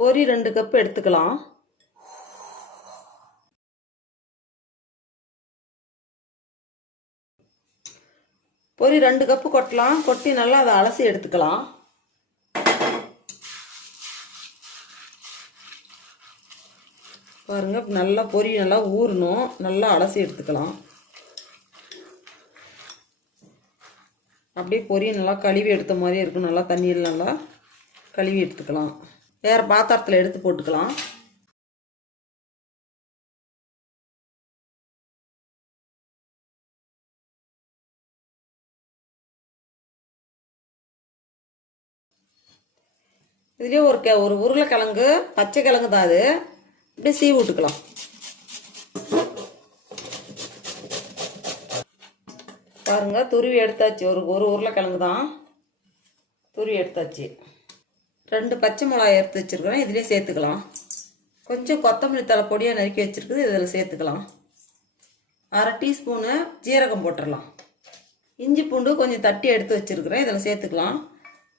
பொரி ரெண்டு கப் எடுத்துக்கலாம். பொரி ரெண்டு கப்பு கொட்டலாம். கொட்டி நல்லா அதை அலசி எடுத்துக்கலாம். பாருங்க நல்லா பொரி நல்லா ஊறணும். நல்லா அலசி எடுத்துக்கலாம். அப்படியே பொரி நல்லா கழுவி எடுத்த மாதிரி இருக்கும் நல்லா தண்ணியில் நல்லா கழுவி எடுத்துக்கலாம். வேறு பாத்திரத்தில் எடுத்து போட்டுக்கலாம். இதுலேயே ஒரு கெ ஒரு உருளைக்கிழங்கு பச்சை கிழங்கு தான் அது இப்படி சீவி விட்டுக்கலாம். பாருங்க துருவி எடுத்தாச்சு. ஒரு ஒரு உருளைக்கிழங்கு தான். துருவி எடுத்தாச்சு. ரெண்டு பச்சை மிளகாய் எடுத்து வச்சுருக்குறோம் இதிலே சேர்த்துக்கலாம். கொஞ்சம் கொத்தமல்லி தழை பொடியாக நறுக்கி வச்சுருக்குது. இதில் சேர்த்துக்கலாம். அரை டீஸ்பூனு ஜீரகம் போட்டுடலாம். இஞ்சி பூண்டு கொஞ்சம் தட்டி எடுத்து வச்சுருக்குறேன். இதில் சேர்த்துக்கலாம்.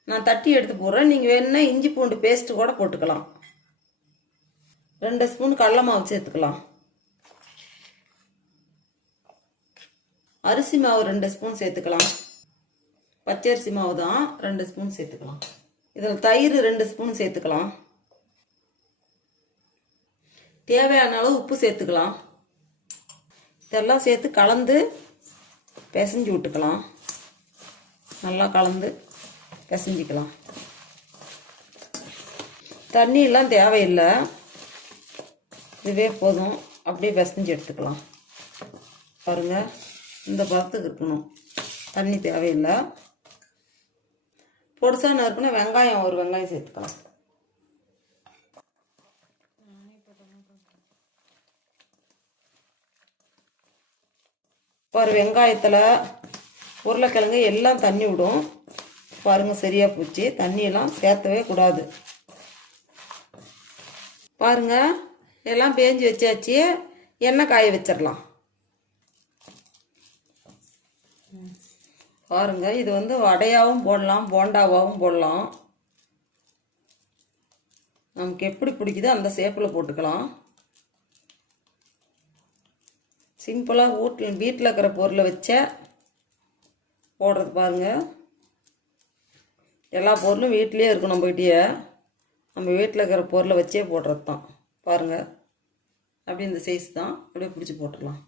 நான் தட்டி எடுத்து போடுறேன். நீங்கள் வேணுன்னா இஞ்சி பூண்டு பேஸ்ட்டு கூட போட்டுக்கலாம். ரெண்டு ஸ்பூன் கடல மாவு சேர்த்துக்கலாம். அரிசி மாவு ரெண்டு ஸ்பூன் சேர்த்துக்கலாம். பச்சரிசி மாவு தான் ரெண்டு ஸ்பூன் சேர்த்துக்கலாம். இதில் தயிர் ரெண்டு ஸ்பூன் சேர்த்துக்கலாம். தேவையான அளவு உப்பு சேர்த்துக்கலாம். இதெல்லாம் சேர்த்து கலந்து பிசைஞ்சு விட்டுக்கலாம். நல்லா கலந்து பிசைஞ்சிக்கலாம். தண்ணியெல்லாம் தேவையில்லை. இதுவே போதும். அப்படியே பிசைஞ்சு எடுத்துக்கலாம். பாருங்கள் இந்த பதத்துக்கு இருக்கணும். தண்ணி தேவையில்லை. பொடிசா நறுக்குன்னா வெங்காயம் ஒரு வெங்காயம் சேர்த்துக்கலாம். ஒரு வெங்காயத்தில் உருளைக்கிழங்கு எல்லாம் தண்ணி விடும். பாருங்க சரியாக போச்சு. தண்ணியெல்லாம் சேர்த்தவே கூடாது. பாருங்க எல்லாம் பேஞ்சு வச்சாச்சு. எண்ணெய் காய வச்சிடலாம். பாருங்க இது வந்து வடையாகவும் போடலாம் போண்டாவாகவும் போடலாம். நமக்கு எப்படி பிடிக்குதோ அந்த ஷேப்பில் போட்டுக்கலாம். சிம்பிளாக வீட்டில் வீட்டில் இருக்கிற பொருளை வச்ச போடுறது பாருங்கள் எல்லா பொருளும் வீட்டிலே இருக்கும் நம்மகிட்டயே நம்ம வீட்டில் இருக்கிற பொருளை வச்சே போடுறது தான் பாருங்கள் அப்படி இந்த சைஸ் தான். அப்படியே பிடிச்சி போட்டுடலாம்.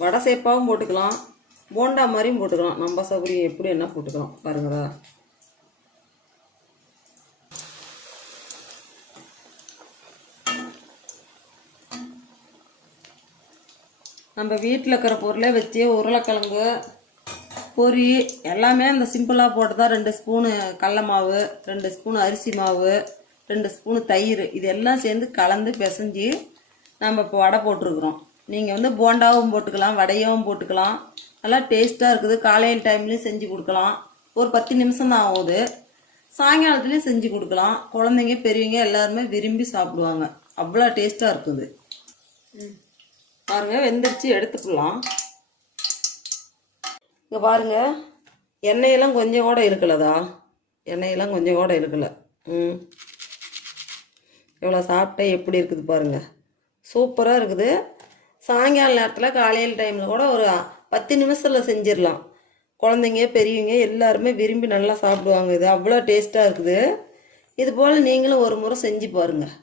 வடை சேப்பாகவும் போட்டுக்கலாம். போண்டா மாதிரியும் போட்டுக்கலாம். நம்ம சௌகரியம் எப்படி என்ன போட்டுக்கலாம். பாருங்களா நம்ம வீட்டில் இருக்கிற பொருளே வச்சு உருளைக்கிழங்கு பொரி எல்லாமே அந்த சிம்பிளாக போட்டு தான் ரெண்டு ஸ்பூனு கடல மாவு ரெண்டு ஸ்பூனு அரிசி மாவு ரெண்டு ஸ்பூனு தயிர் இது எல்லாம் சேர்ந்து கலந்து பிசைஞ்சு நம்ம இப்போ வடை போட்டிருக்கிறோம். நீங்கள் வந்து போண்டாவும் போட்டுக்கலாம் வடையவும் போட்டுக்கலாம். நல்லா டேஸ்ட்டாக இருக்குது. காலையில் டைம்லேயும் செஞ்சு கொடுக்கலாம். ஒரு பத்து நிமிஷம் தான் ஆகுது. சாயங்காலத்துலேயும் செஞ்சு கொடுக்கலாம். குழந்தைங்க பெரியவங்க எல்லாருமே விரும்பி சாப்பிடுவாங்க. அவ்வளோ டேஸ்ட்டாக இருக்குது. பாருங்க வெந்துருச்சு. எடுத்துக்கலாம். இங்கே பாருங்க. எண்ணெயெல்லாம் கொஞ்சம் கூட இருக்கலதா எண்ணெயெல்லாம் கொஞ்சம் கூட இருக்கல. ம். எவ்வளோ சாப்பிட்டா எப்படி இருக்குது பாருங்கள் சூப்பராக இருக்குது. சாயங்கால நேரத்தில் காலையில் டைமில் கூட ஒரு பத்து நிமிஷத்தில் செஞ்சிடலாம். குழந்தைங்க பெரியவங்க எல்லாருமே விரும்பி நல்லா சாப்பிடுவாங்க. இது அவ்வளோ டேஸ்ட்டாக இருக்குது. இது போல் நீங்களும் ஒரு முறை செஞ்சு பாருங்கள்